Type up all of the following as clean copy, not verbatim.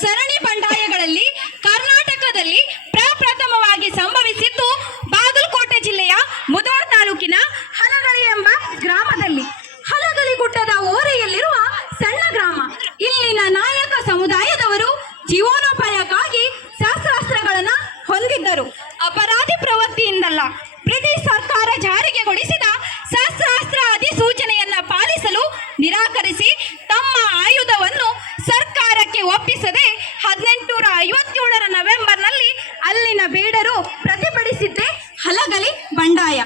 ಸರಣಿ ಬಂಡಾಯಗಳಲ್ಲಿ ಕರ್ನಾಟಕದಲ್ಲಿ ಪ್ರಪ್ರಥಮವಾಗಿ ಸಂಭವಿಸಿದ್ದು ಬಾಗಲಕೋಟೆ ಜಿಲ್ಲೆಯ ಮುಧೋಳ್ ತಾಲೂಕಿನ ಹಲಗಳಿ ಎಂಬ ಗ್ರಾಮದಲ್ಲಿ. ಹಲಗಳಿ ಗುಡ್ಡದ ಓರೆಯಲ್ಲಿರುವ ಸಣ್ಣ ಗ್ರಾಮ. ಇಲ್ಲಿನ ನಾಯಕ ಸಮುದಾಯದವರು ಜೀವನೋಪಾಯಕ್ಕಾಗಿ ಶಸ್ತ್ರಾಸ್ತ್ರಗಳನ್ನ ಹೊಂದಿದ್ದರು. ಅಪರಾಧಿ ಪ್ರವೃತ್ತಿಯಿಂದಲ್ಲ, ಬ್ರಿಟಿಷ್ ಸರ್ಕಾರ ಜಾರಿಗೆಗೊಳಿಸಿದ ಶಸ್ತ್ರಾಸ್ತ್ರ ಅಧಿಸೂಚನೆಯನ್ನ ಪಾಲಿಸಲು ನಿರಾಕರಿಸಿ ತಮ್ಮ ಆಯುಧವನ್ನು ಸರ್ಕಾರಕ್ಕೆ ಒಪ್ಪಿಸದೆ 1857ರ ನವೆಂಬರ್ನಲ್ಲಿ ಅಲ್ಲಿನ ಬೇಡರು ಪ್ರತಿಭಟಿಸಿದ್ದೇ ಹಲಗಲಿ ಬಂಡಾಯ.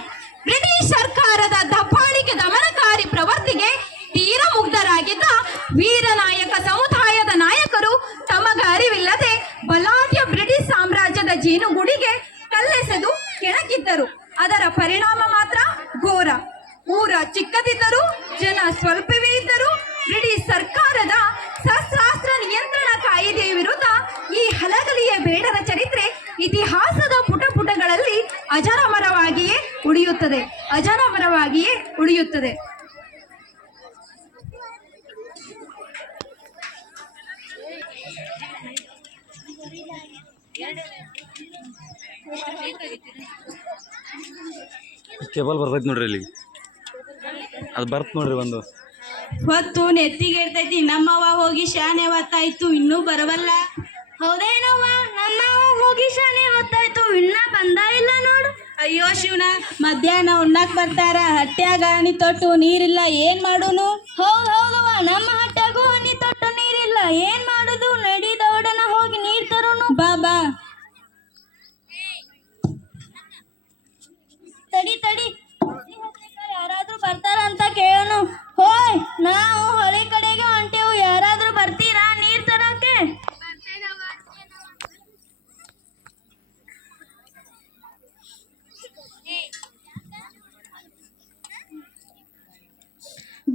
ಬ್ರಿಟಿಷ್ ಸರ್ಕಾರದ ದಬ್ಬಾಳಿಕೆ ದಮನಕಾರಿ ಪ್ರವೃತ್ತಿಗೆ ತೀರ ಮುಗ್ಧರಾಗಿದ್ದ ವೀರನಾಯಕ ಸಮುದಾಯದ ನಾಯಕರು ತಮಗ ಅರಿವಿಲ್ಲದೆ ಬಲಾಢ್ಯ ಬ್ರಿಟಿಷ್ ಸಾಮ್ರಾಜ್ಯದ ಜೇನುಗೂಡಿಗೆ ಕಲ್ಲೆಸೆದು ಕೆಣಕಿದ್ದರು. ಅದರ ಪರಿಣಾಮ ಮಾತ್ರ ಘೋರ. ಊರ ಚಿಕ್ಕದಿದ್ದರೂ ಜನ ಸ್ವಲ್ಪವೇ ಇದ್ದರೂ ಬ್ರಿಟಿಷ್ ಸರ್ಕಾರದ ಶಸ್ತ್ರಾಸ್ತ್ರ ನಿಯಂತ್ರಣ ಕಾಯ್ದೆಯ ವಿರುದ್ಧ ಈ ಹಲಗಲಿಯ ಬೇಡರ ಚರಿತ್ರೆ ಇತಿಹಾಸದ ಪುಟಗಳಲ್ಲಿ ಅಜರಾಮರವಾಗಿಯೇ ಉಳಿಯುತ್ತದೆ. ಕೇಬಲ್ ಬರ್ತೈತಿ ನೋಡ್ರಿ, ಇಲ್ಲಿ ಅದು ಬರ್ತ್ ನೋಡ್ರಿ. ಒಂದು ಹೊತ್ತು ನೆತ್ತಿಗೆ ಇರ್ತೈತಿ. ನಮ್ಮವ್ವ ಹೋಗಿ ಶಾನೆ ಹೊತ್ತಾಯ್ತು, ಇನ್ನೂ ಬರವಲ್ಲ. ಹೌದೇನವ್ವ, ನಮ್ಮವ್ವ ಹೋಗಿ ಶಾನೆ ಹೊತ್ತಾಯ್ತು, ಇನ್ನ ಬಂದ ಇಲ್ಲ ನೋಡು. ಅಯ್ಯೋ ಶಿವನ, ಮಧ್ಯಾಹ್ನ ಉಣ್ಣಾಕ್ ಬರ್ತಾರ, ಹಟ್ಯಾಗ ಹನಿ ತೊಟ್ಟು ನೀರಿಲ್ಲ, ಏನ್ ಮಾಡುನು? ಹೌದವ್ವ, ನಮ್ಮ ಹಟ್ಯಾಗೂ ಹನಿ ತೊಟ್ಟು ನೀರಿಲ್ಲ, ಏನ್ ಮಾಡುದು? ನಡಿ ದೌಡನ ಹೋಗಿ ನೀರ್ ತರೋನು. ಬಾ ತಡಿ ಯಾರಾದ್ರೂ ಬರ್ತಾರ ಅಂತ ಕೇಳೋನು. ಹೋಯ್, ನಾವು ಹೊಳೆ ಕಡೆಗೆ ಹೊಂಟೇವು, ಯಾರಾದ್ರೂ ಬರ್ತೀರಾ ನೀರ್ ತರಕ್ಕೆ?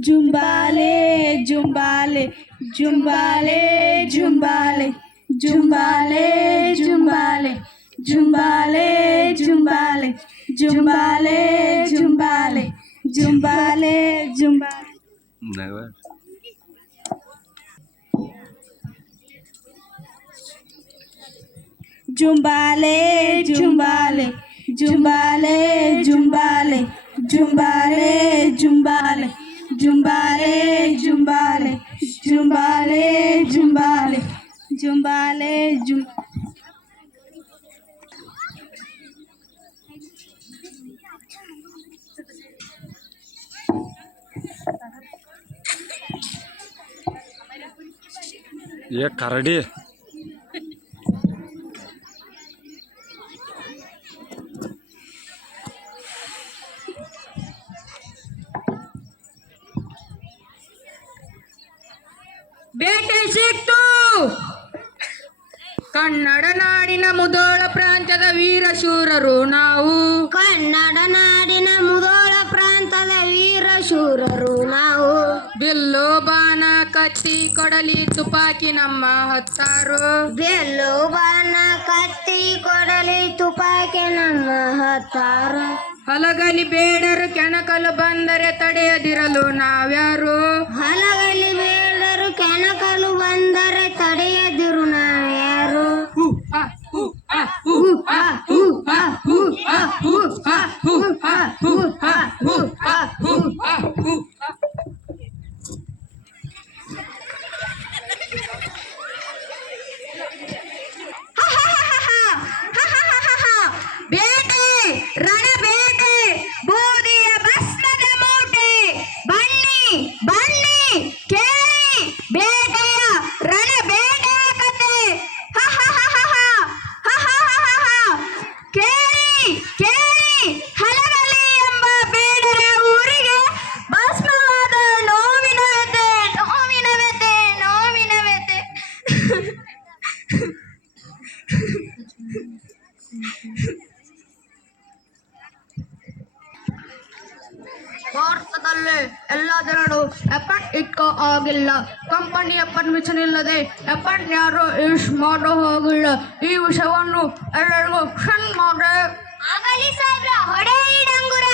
ಜುಂಬಾಲೆ ಜುಂಬಾಲೆ ಜುಂಬಾಲೆ ಜುಂಬಾಲೆ ಜುಂಬಾಲೆ ಜುಂಬಾಲೆ ಜುಂಬಾಲೆ ಜುಂಬಾಲೆ ಜುಂಬಾಲೆ ಜುಂಬಾಲೆ ಜುಂಬಾಲೆ ಜುಂಬಾಲೆ. ಜುಂಬಾಲೆ ಜುಂಬಾಲೆ ಜುಂಬಾಲೆ ಜುಂಬಾಲೆ ಜುಂಬಾಲೆ ಜುಂಬಾಲೆ ಜುಂಬಾಲೆ ಜುಂಬಾಲೆ ಜುಂಬಾಲೆ ಜುಂಬಾಲೆ ಜುಂಬಾಲೆ ಜುಂ ಏ ಕರಡಿ ಬೇಟೆ ಸಿಕ್ತು. ಕನ್ನಡ ನಾಡಿನ ಮುಧೋಳ ಪ್ರಾಂತ್ಯದ ವೀರಶೂರರು ನಾವು. ಕನ್ನಡ ನಾಡಿನ ಮುಧೋಳ ಪ್ರಾಂತದ ವೀರಶೂರರು ನಾವು. ಬಿಲ್ಲು ಬಾಣ ಕತ್ತಿ ಕೊಡಲಿ ತುಪಾಕಿ ನಮ್ಮ ಹತ್ತಾರು. ಬೆಲ್ಲು ಬಾಣ ಕತ್ತಿ ಕೊಡಲಿ ತುಪಾಕಿ ನಮ್ಮ ಹತ್ತಾರು. ಹಲಗಲಿ ಬೇಡರು ಕೆಣಕಲು ಬಂದರೆ ತಡೆಯದಿರಲು ನಾವ್ಯಾರು. ಹಲಗಲಿ ಬೇಡರು ಕೆಣಕಲು ಬಂದರೆ ತಡೆಯದಿರು ನಾವ್ಯಾರು. ಬೇಟೆ ರಣಬೇಟೆ ಬೂದಿಯ ಭಸ್ಮದ ಮೂಟೆ ಬನ್ನಿ ಬನ್ನಿ ಕೇಳಿ ಬೇಟೆಯ ರಣಬೇಟೆಯ ಕತೆ. ಕೇಳಿ ಕೇಳಿ ಹಲಗಲಿ ಎಂಬ ಬೇಡರ ಊರಿಗೆ ಭಸ್ಮವಾದ ನೋವಿನ ವ್ಯತೆ ನೋವಿನ ವ್ಯತೆ ನೋವಿನ ವ್ಯತೆ. ಭಾರತದಲ್ಲಿ ಎಲ್ಲ ಜನರು ಅಪಾರ್ಟ್ ಇಟ್ಕೋ ಆಗಿಲ್ಲ. ಕಂಪನಿಯ ಪರ್ಮಿಷನ್ ಇಲ್ಲದೆ ಅಪಾರ್ಟ್ ಯಾರು ಯೂಸ್ ಮಾಡೋ ಹೋಗಿಲ್ಲ. ಈ ವಿಷಯವನ್ನು ಎಲ್ಲರಿಗೂ ಕ್ಷಣ್ ಮಾಡೆ. ಆಗಲಿ ಸಾಹೇಬ್ರ, ಹೊಡೆ ಈ ಡಂಗುರ.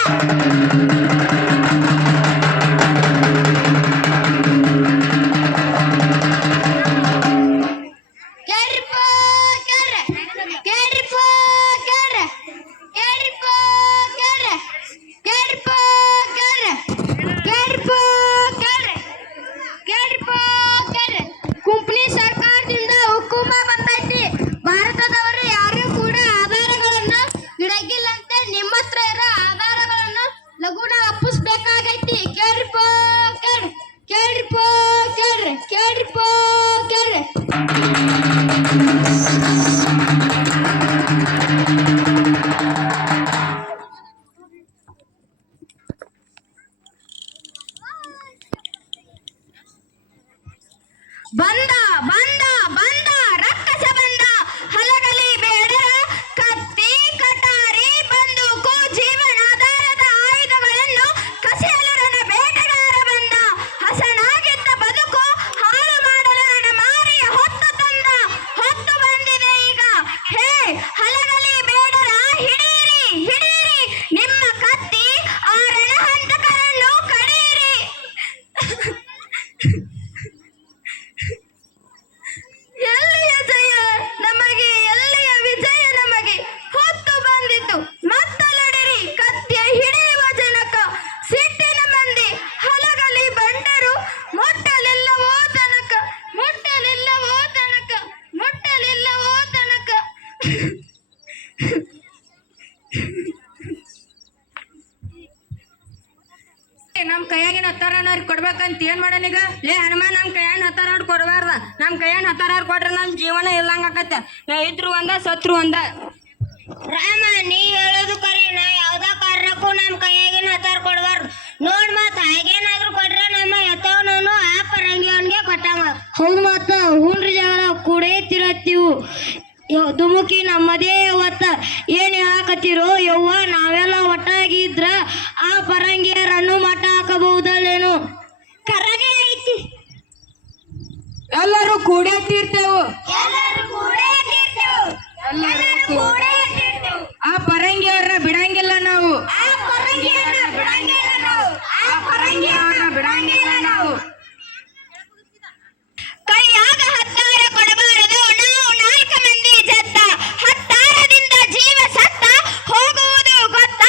ಬಂದ ಬಂದ ಬಂದ ರಕ್ಕಸ ಬಂದ ಹಲಗಲಿ ಬೇಡರ ಕತ್ತಿ ಕಟಾರಿ ಬಂದೂಕು ಜೀವನಾಧಾರದ ಆಯುಧಗಳನ್ನು ಕಸಿಯಲು ನನ್ನ ಬೇಟೆಗಾರ ಬಂದ ಹಸನಾಗಿದ್ದ ಬದುಕು ಹಾಳು ಮಾಡಲು ನನ್ನ ಮಾರಿಯ ಹೊತ್ತು ತಂದ ಹೊತ್ತು ಬಂದಿದೆ ಈಗ ಹೇ ಹಲಗಲಿ ಬೇಡರ ಹಿಡೀರಿ ಹಿಡೀರಿ ನಿಮ್ಮ ಕತ್ತಿ ಆ ರಣಹಂತಕರನ್ನು ಕಡೀರಿ. ಎಲ್ಲಿಯ ಜಯ ನಮಗೆ ಎಲ್ಲಿಯ ವಿಜಯ ನಮಗೆ ಹೊತ್ತು ಬಂದಿತು ಮತ್ತಲಡಿರಿ ಕತ್ಯ ಹಿಡಿಯುವ ಜನಕ ಸಿಟ್ಟಿನ ಮಂದಿ ಹಲಗಲಿ ಬಂಡರು ಮುಟ್ಟಲಿಲ್ಲವೋ ತನಕ ಮುಟ್ಟಲಿಲ್ಲವೋ ತನಕ ಮುಟ್ಟಲಿಲ್ಲವೋ ತನಕ. ನಮ್ ಕೈಯಾಗಿನ ಹತ್ತಾರನವ್ರಿಗೆ ಕೊಡ್ಬೇಕಂತ ಏನ್ ಮಾಡನೀಗ? ಲೇ ಹನುಮ, ನಮ್ ಕೈಯಾಗಿನ ಹತ್ತಾರವ್ರು ಕೊಡಬಾರ್ದ. ನಮ್ ಕೈಯಾಗಿನ ಹತ್ತಾರವ್ರು ಕೊಟ್ರೆ ನಮ್ ಜೀವನ ಇಲ್ಲಂಗ ಆಕತ್ತ. ಇದ್ರು ಒಂದ ಸತ್ರು ಒಂದ. ರಾಮ, ನೀ ಹೇಳೋದು ಕರೆ. ನಾ ಯಾವ್ದ ಕಾರಣಕ್ಕೂ ನಮ್ ಕೈಯಾಗಿನ ಹತ್ತಾರ ಕೊಡಬಾರ್ದು. ನೋಡ್ ಮತ್ ಹಾಗೇನಾದ್ರೂ ಕೊಟ್ರೆ ನಮ್ಮ ಎತ್ತವನನ್ನು ಆ ಪರಂಗಿಯವನ್ಗೆ ಕೊಟ್ಟಂಗ. ಹೌದು ಮತ್ತ ಹೂನ್ರಿ ಜಗಳ ಕೂಡೇ ತಿರತ್ತೀವು ದುಮುಕಿ ನಮ್ಮದೇ ಅವತ್ತ. ಏನ್ ಹಾಕತ್ತೀರೋ ಯವ್ವ, ನಾವೆಲ್ಲ ಒಟ್ಟಾಗಿದ್ರ ಆ ಪರಂಗಿಯರನ್ನು ಮಠ ಹಾಕಬಹುದಲ್ಲೇನು? ಕರಗೆ ಐತಿ, ಎಲ್ಲರೂ ಕೂಡೇ ತೀರ್ತೇವು. ಆ ಪರಂಗಿಯವ್ರನ್ನ ಬಿಡಂಗಿಲ್ಲ ನಾವು. ಬಿಡಂಗಿಲ್ಲ ನಾವು. ಕೈಯಾಗ ಹತ್ತಾರ ಕೊಡಬಾರದು, ನಾವು ನಾಲ್ಕು ಮಂದಿ ಜತ್ತ. ಹತ್ತಾರದಿಂದ ಜೀವ ಸತ್ತ ಹೋಗುವುದು ಗೊತ್ತ.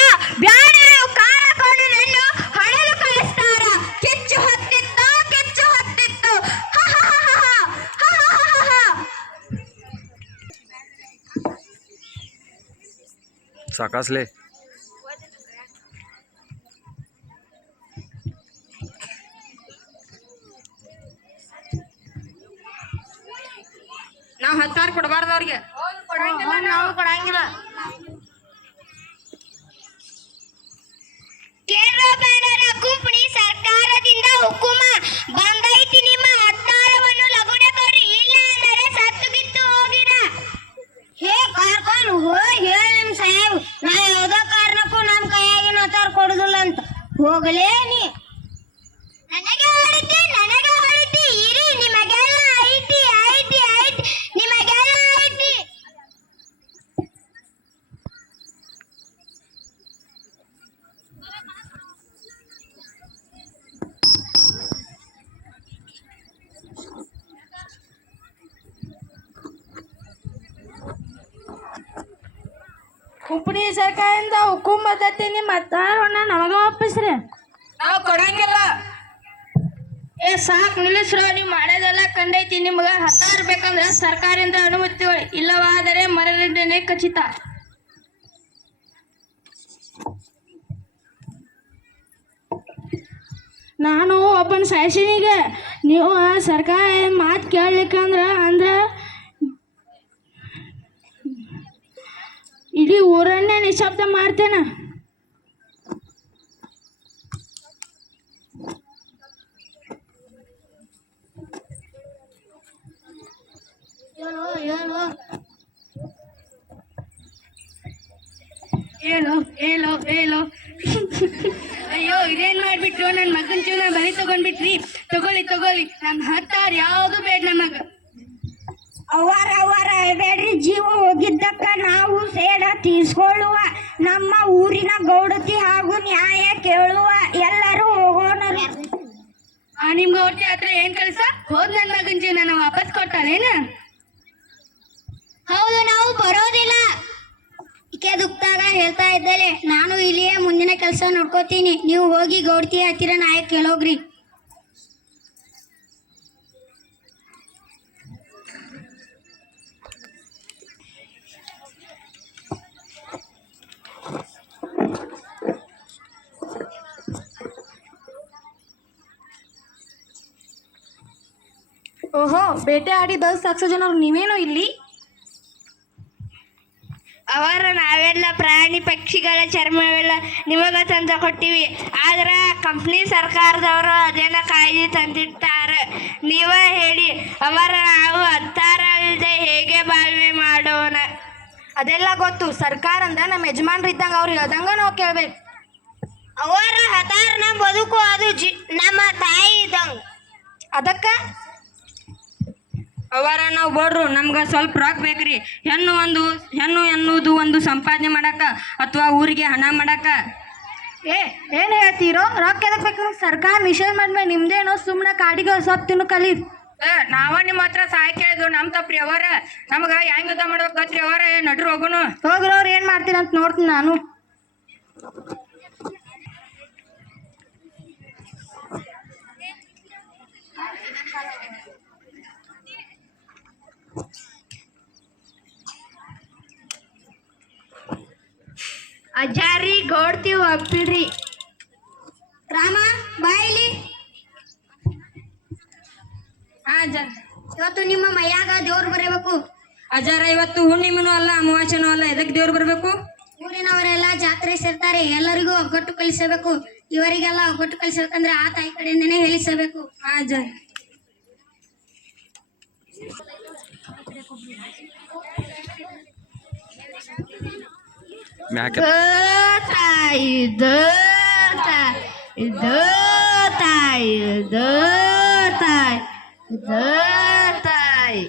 ಬ್ಯಾಡರು ಕಾರ ಕೊಂಡು ನನ್ನ ಹಣಲು ಕಳಿಸ್ತಾರ. ಕಿಚ್ಚು ಹತ್ತಿತ್ತು ಕಿಚ್ಚು ಹತ್ತಿತ್ತು. ಸಾಕಾಸ್ಲೆ ನಾವ್ ಹತ್ತಾರು ಕೊಡಬಾರ್ದು ಅವ್ರಿಗೆ. ನಾವು ಕೊಡಂಗಿಲ್ಲ. ಕೇಂದ್ರ ಬೇಡರ ಗುಂಪಣಿ ಸರ್ಕಾರದಿಂದ ಹುಕುಮ ಬಂದೈತಿ. ನಿಮ್ಮ ಹತ್ತಾರವನ್ನು ಲಗುನೆ ಕೊಡ್ರಿ, ಇಲ್ಲ ಅಂದರೆ ಸತ್ತು ಬಿತ್ತು ಹೋಗಿರ. ಹೇ ಕಾರ್ಕೊಂಡು ಹೇಳಿ ನಿಮ್ ಸಾಹೇಬ್, ನಾ ಯಾವ್ದೋ ಕಾರಣಕ್ಕೂ ನಮ್ ಕೈಯಾಗಿನ ಹತ್ತಾರ ಕೊಡುದಿಲ್ಲ ಅಂತ. ಹೋಗಲೇ ನೀ. ನನಗೆ ಹೊಡಿತಿ ಇರಿ, ನಿಮಗೆಲ್ಲ ಐತಿ ಐತಿ ಐತಿ, ನಿಮಗೆಲ್ಲ ಐತಿ. ಹುಪ್ಪಡಿ ಸರ್ಕಾರದಿಂದ ಹುಕುಂ ಬರ್ತೈತಿ. ನಿಮ್ಮ ಹತ್ತಾರವನ್ನ ನಮಗ ವಾಪಸ್ರಿ. ನಾವು ಕೊಡಂಗಿಲ್ಲ. ಏ ಸಾಕ್ ನಿಲ್ಲಿಸ್ರ, ನೀವು ಮಾಡೋದೆಲ್ಲ ಕಂಡೈತಿ. ನಿಮ್ಗ ಹತ್ತಾರು ಬೇಕಂದ್ರ ಸರ್ಕಾರದಿಂದ ಅನುಮತಿ ಹೊಳಿ, ಇಲ್ಲವಾದರೆ ಮರಣದಂಡನೆ ಖಚಿತ. ನಾನು ಒಬ್ಬನ ಸಾಯಿಸಿನಿಗೆ ನೀವು ಸರ್ಕಾರ ಮಾತು ಕೇಳಲಿಕ್ಕಂದ್ರ ಇಡೀ ಊರನ್ನೇ ನಿಶಬ್ದ ಮಾಡ್ತೇನೆ. ಹೇಳೋ ಅಯ್ಯೋ, ಇದೇನ್ ಮಾಡ್ಬಿಟ್ರು? ನನ್ನ ಮಗನ ಜೀವನ ಬಲಿ ತಗೊಂಡ್ಬಿಟ್ರಿ. ತಗೊಳ್ಳಿ, ನಮ್ಮ ಹತ್ತಾರು ಯಾವುದು ಬೇಡ ನಮಗ. ಅವರ ಬೇಡ್ರಿ, ಜೀವ ಹೋಗಿದ್ದಕ್ಕ ನಾವು ಸೇಡ ತೀರ್ಸ್ಕೊಳ್ಳುವ. ನಮ್ಮ ಊರಿನ ಗೌಡತಿ ಹಾಗೂ ನ್ಯಾಯ ಕೇಳುವ. ಎಲ್ಲರೂ ಹೋಗೋಣ. ನಿಮ್ಗೆ ಹೊಟ್ಟೆ ಹತ್ರ ಏನ್ ಕೆಲಸ? ಹೋದ್ ನನ್ನ ಮಗನ ಜೀವನ ವಾಪಸ್ ಕೊಟ್ಟಾರೇನ? ಹೌದು, ನಾವು ಬರೋದಿಲ್ಲ. ಈಕೆ ದುಃಖದಾಗ ಹೇಳ್ತಾ ಇದ್ದಲೆ, ನಾನು ಇಲ್ಲಿಯೇ ಮುಂದಿನ ಕೆಲಸ ನೋಡ್ಕೋತೀನಿ. ನೀವು ಹೋಗಿ ಗೌಡತಿ ಹತ್ತಿರ ನ್ಯಾಯ ಕೇಳೋಗ್ರಿ. ಓಹೋ, ಬೇಟೆ ಆಡಿ ಬಸ್ ಸಾಕ್ಸೋ ಜನರು ನೀವೇನೋ ಇಲ್ಲಿ? ಅವರ ನಾವೆಲ್ಲ ಪ್ರಾಣಿ ಪಕ್ಷಿಗಳ ಚರ್ಮವೆಲ್ಲ ನಿಮಗ ತಂದು ಕೊಟ್ಟಿವಿ. ಆದ್ರೆ ಕಂಪ್ನಿ ಸರ್ಕಾರದವರು ಅದೇನ ಕಾಯ್ದೆ ತಂದಿಟ್ಟಾರೆ. ನೀವ ಹೇಳಿ ಅವರ ನಾವು ಹತ್ತಾರಲ್ದೆ ಹೇಗೆ ಬಾಳ್ವೆ ಮಾಡೋಣ? ಅದೆಲ್ಲ ಗೊತ್ತು. ಸರ್ಕಾರ ಅಂದ ನಮ್ಮ ಯಜಮಾನ್ರು ಇದ್ದಂಗೆ ಅವ್ರು ಹೇಳ್ದಂಗ ನಾವು ಕೇಳ್ಬೇಕು. ಅವರ ಹತಾರ ನಮ್ಮ ಬದುಕು ಅದು ನಮ್ಮ ತಾಯಿ ಇದ್ದಂಗ. ಅದಕ್ಕ ಅವರ ನಾವು ಬಡ್ರು ನಮ್ಗೆ ಸ್ವಲ್ಪ ರೊಕ್ಕ ಬೇಕ್ರಿ. ಹೆಣ್ಣು ಎನ್ನುವುದು ಒಂದು ಸಂಪಾದನೆ ಮಾಡಕ ಅಥವಾ ಊರಿಗೆ ಹಣ ಮಾಡಕ. ಏನು ಹೇಳ್ತೀರೋ? ರೊಕ್ಕ ಎದಕ್ಕೆ ಬೇಕು? ಸರ್ಕಾರ ನಿಷೇಧ ಮಾಡ್ಮೇಲೆ ನಿಮ್ದೇನೋ ಸುಮ್ಮನೆ ಕಾಡಿಗೆ ಸೊಪ್ಪು ತಿನ್ನು ಕಲಿ. ನಾವ ನಿಮ್ಮ ಹತ್ರ ಸಹಾಯ ಕೇಳಿದ್ವು, ನಮ್ಮ ತಪ್ಪ್ರಿ ಅವರ. ನಮ್ಗೆ ಹೆಂಗ್ ಯುದ್ಧ ಮಾಡ್ಬೇಕು ಗತ್ರಿ ಅವರ. ನಡ್ರಿ ಹೋಗೋನು. ಹೋಗ್ರವ್ರು ಏನು ಮಾಡ್ತೀನಿ ಅಂತ ನೋಡ್ತೀನಿ ನಾನು. ಅಜ್ಜಾರಿ ಗೋಡ್ತೀವಿ ಒಪ್ಪಿಡ್ರಿ. ರಾಮ ಬಾಯಿಲಿ. ಇವತ್ತು ನಿಮ್ಮ ಮೈಯಾಗ ದೇವ್ರು ಬರಬೇಕು. ಅಜಾರ ಇವತ್ತು ಹುಣ್ಣಿಮೆನೂ ಅಲ್ಲ ಅಮಾವಾಸ್ಯನೂ ಅಲ್ಲ, ಎದಕ್ಕೆ ದೇವ್ರು ಬರಬೇಕು? ಊರಿನವರೆಲ್ಲ ಜಾತ್ರೆ ಸೇರ್ತಾರೆ, ಎಲ್ಲರಿಗೂ ಒಗ್ಗಟ್ಟು ಕಲಿಸಬೇಕು. ಇವರಿಗೆಲ್ಲ ಒಗ್ಗಟ್ಟು ಕಲಿಸಬೇಕಂದ್ರೆ ಆ ತಾಯಿ ಕಡೆಯಿಂದನೇ ಹೇಳಿಸಬೇಕು. ಅಜಾರ ಮ್ಯಾಕ ತಾಯಿ ತಾಯಿ ತಾಯಿ ತಾಯಿ ತಾಯಿ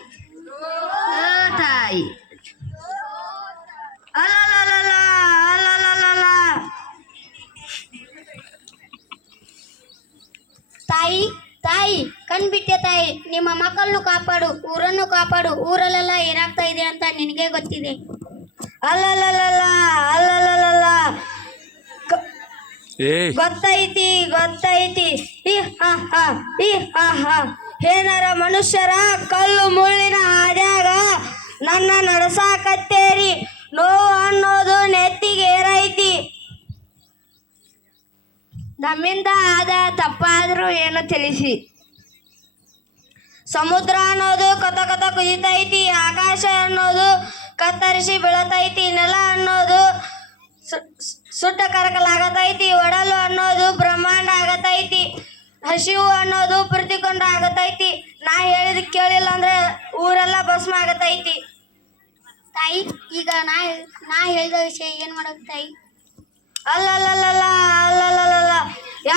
ತಾಯಿ ಅಲಲಲಲ ಅಲಲಲಲ. ತಾಯಿ ತಾಯಿ ಕಣ್ಬಿಟ್ಟೆ ತಾಯಿ, ನಿಮ್ಮ ಮಕ್ಕಳನ್ನು ಕಾಪಾಡು, ಊರನ್ನು ಕಾಪಾಡು. ಊರಲ್ಲೆಲ್ಲ ಏನಾಗ್ತಾ ಇದೆ ಅಂತ ನಿನಗೆ ಗೊತ್ತಿದೆ. ಅಲ್ಲಲ್ಲಲ್ಲ ಅಲ್ಲಲ್ಲಲ್ಲ ಗೊತ್ತೈತಿ ಗೊತ್ತೈತಿ. ಏನಾರ ಮನುಷ್ಯರ ಕಲ್ಲು ಮುಳ್ಳಿನ ಹಾದ್ಯಾಗ ನನ್ನ ನಡಸಾಕತ್ತೇರಿ. ನೋವು ಅನ್ನೋದು ನೆತ್ತಿಗೆ ಏರೈತಿ. ನಮ್ಮಿಂದ ಆದ ತಪ್ಪಾದ್ರೂ ಏನು ತಿಳಿಸಿ. ಸಮುದ್ರ ಅನ್ನೋದು ಕಥ ಕಥ ಕುದಿತೈತಿ. ಆಕಾಶ ಅನ್ನೋದು ಕತ್ತರಿಸಿ ಬೀಳತೈತಿ. ನೆಲ ಅನ್ನೋದು ಸುಟ್ಟ ಕರಕಲಾಗತೈತಿ. ಒಡಲು ಅನ್ನೋದು ಬ್ರಹ್ಮಾಂಡ ಆಗತೈತಿ. ಹಸಿವು ಅನ್ನೋದು ಪ್ರತಿಕೊಂಡ ಆಗತೈತಿ. ನಾ ಹೇಳಿದ ಕೇಳಿಲ್ಲ ಅಂದ್ರೆ ಊರೆಲ್ಲ ಭಸ್ಮ ಆಗತೈತಿ. ತಾಯಿ ಈಗ ನಾ ಹೇಳಿದ ವಿಷಯ ಏನ್ ಮಾಡೋದು ತಾಯಿ? ಅಲ್ಲಲ್ಲಲ್ಲ ಅಲ್ಲಲ್ಲಲ್ಲ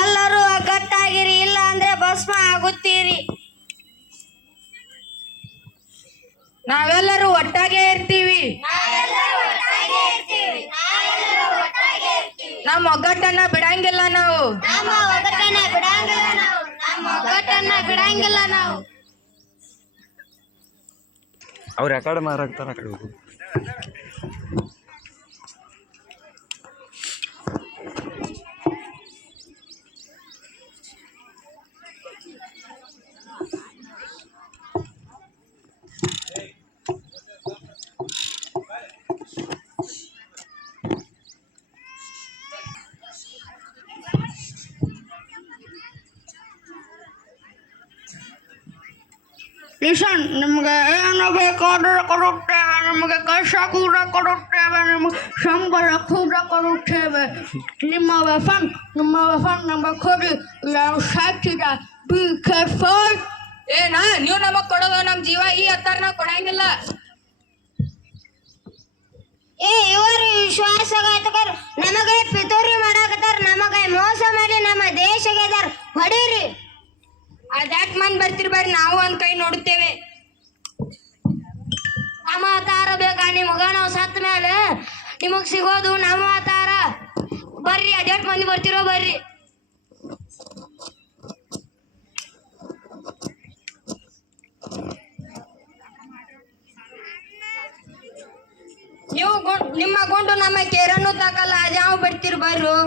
ಎಲ್ಲರೂ ಒಗ್ಗಟ್ಟಾಗಿರಿ, ಇಲ್ಲ ಅಂದ್ರೆ ಭಸ್ಮ ಆಗುತ್ತೀರಿ. ನಾವೆಲ್ಲರೂ ಒಟ್ಟಾಗೆ ಇರ್ತೀವಿ. ನಮ್ಮ ಒಗ್ಗಟ್ಟನ್ನ ಬಿಡಂಗಿಲ್ಲ ನಾವು. ನಮ್ಮ ಒಗ್ಗಟ್ಟನ್ನ ಬಿಡಂಗಿಲ್ಲ ನಾವು. ನಮ್ಮ ಒಗ್ಗಟ್ಟನ್ನ ಬಿಡಂಗಿಲ್ಲ ನಾವು. ಅವ್ರು ಯಾಕಡೆ ಮಾರಾಕ್ತಾರ ಆ ಕಡೆ ಹೋಗು. ಲಿಸನ್, ನಿಮಗೆ ಏನು ಬೇಕಾದರೂ ಕೊಡುತ್ತೇವೆ, ನಿಮಗೆ ಕಷ್ಟ ಕೂಡ ಕೊಡುತ್ತೇವೆ, ನಿಮಗೆ ಸಂಬಳ ಕೂಡ ಕೊಡುತ್ತೇವೆ. ನಿಮ್ಮ ವೆಫನ್ ನಮಗೆ ಕೊಡಿ. ನಾವು ಸಾಕಿದ ಬಿ ಕೇರ್ಫುಲ್. ಏನ ನೀವು ನಮಗ್ ಕೊಡೋದು? ನಮ್ ಜೀವ ಈ ಹತ್ತಾರ ನಾವು ಕೊಡಂಗಿಲ್ಲ. ಇವರು ವಿಶ್ವಾಸಘಾತಕರು ನಮಗೆ ಪಿತೂರಿ ಮಾಡಾಕತ್ತಾರ. ನಮಗೆ ಮೋಸ ಮಾಡಿ ನಮ್ಮ ದೇಶಕ್ಕೆ ಹೊಡೀರಿ. ಅದ್ಯಾಕ್ ಮನ್ ಬರ್ತೀರಿ? ಬರ್ರಿ ನಾವು ಒಂದ್ ಕೈ ನೋಡುತ್ತೇವೆ. ನಮ್ಮ ಅವತಾರ ಬೇಕಾ ನಿಮಗ? ನಾವು ಸತ್ತ ಮೇಲೆ ನಿಮಗ್ ಸಿಗೋದು ನಮ್ಮ ಅವತಾರ. ಬರ್ರಿ, ಅದ್ಯಾಟ್ ಮಂದಿ ಬರ್ತಿರೋ ಬರ್ರಿ. ನೀವು ನಿಮ್ಮ ಗುಂಡು ನಮ್ಮ ಕೇರನ್ನು ತಾಕಲ್ಲ. ಅದ್ಯಾವ ಬರ್ತೀರಿ ಬರ್ರು.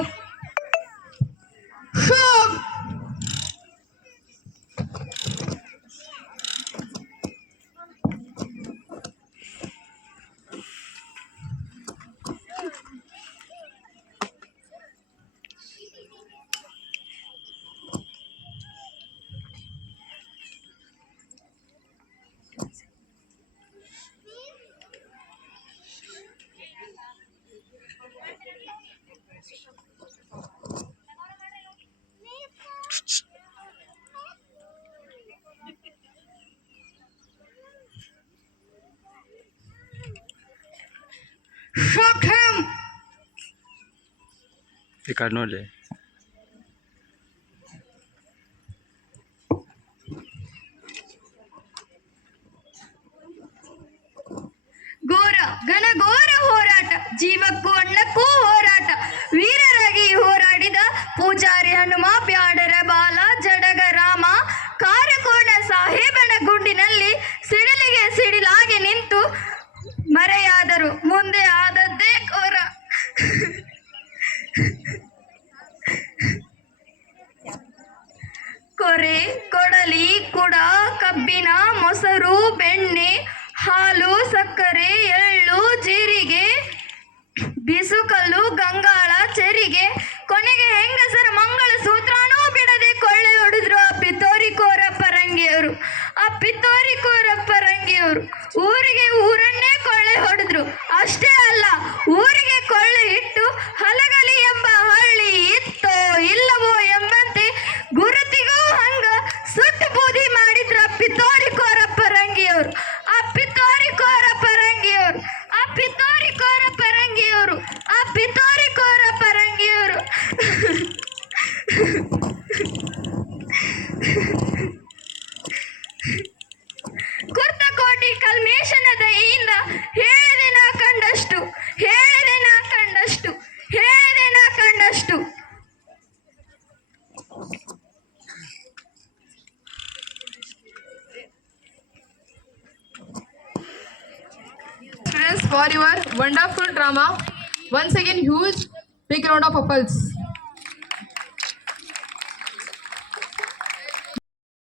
Shoot him! ಈ ಕಡೆ ನೋಡ್ರಿ. ಘೋರ ಘನಘೋರ ಹೋರಾಟ, ಜೀವಕ್ಕೂ ಅಣ್ಣಕ್ಕೂ ಹೋರಾಟ, ವೀರರಾಗಿ ಹೋರಾಡಿದ ಪೂಜಾರಿ ಹನುಮ, ಬ್ಯಾಡರ ಬಾಲ, ಜಡಗ ರಾಮ, ಕಾರಕೋಣ ಸಾಹೇಬನ ಗುಂಡಿನಲ್ಲಿ ಸಿಡಿಲಿಗೆ ಸಿಡಿಲಾಗಿ ನಿಂತು ಮರೆಯಾದರು. ಮುಂದೆ ಆದದ್ದೇ ಘೋರ. ಕೊರೆ, ಕೊಡಲಿ, ಕುಡ, ಕಬ್ಬಿನ, ಮೊಸರು, ಬೆಣ್ಣೆ, ಹಾಲು, ಸಕ್ಕರೆ, ಎಳ್ಳು, ಜೀರಿಗೆ, ಬಿಸುಕಲ್ಲು, ಗಂಗಾಳ, ಚೆರಿಗೆ, ಕೊನೆಗೆ ಹೆಂಗಸರ ಮಂಗಳ ಸೂತ್ರನೂ ಬಿಡದೆ ಕೊಳ್ಳೆ ಹೊಡೆದ್ರು ಆ ಪಿತೋರಿಕೋರ ಪರಂಗಿಯವರು. ಆ ಪಿತೋರಿಕೋರ ಪರಂಗಿಯವರು ಊರಿಗೆ ಊರನ್ನೇ ಕೊಳ್ಳೆ ಹೊಡೆದ್ರು. ಅಷ್ಟೇ ಅಲ್ಲ, ಊರಿಗೆ ಕೊಳ್ಳೆ ಇಟ್ಟು ಹಲಗಲಿ ಎಂಬ ಹಳ್ಳಿ ಇತ್ತೋ ಇಲ್ಲವೋ ಎಂಬಂತೆ ಗುರುತಿಗೂ ಹಂಗ ಸುಟ್ಟು ಬೂದಿ ಮಾಡಿದ್ರ ಪಿತೋರಿಕೋರ ಪರಂಗಿಯವರು. ಆ ಪಿತೋರಿಕೋರ ಪರಂಗಿಯವರು, ಆ ಪಿತೋರಿಕೋರ ಪರಂಗಿಯವರು, ಆ ಪಿತೋರಿಕೋರ ಪರಂಗಿಯವರು. ಕುರ್ತಕೋಟಿ ಕಲ್ಮೇಶನ ದಯೆಯಿಂದ ಹೇಳಿದೆ ನಾ ಕಂಡಷ್ಟು, ಹೇಳಿದೆ ನಾ ಕಂಡಷ್ಟು, ಹೇಳಿದೆ ನಾ ಕಂಡಷ್ಟು. Students, for your wonderful drama, once again huge big round of applause.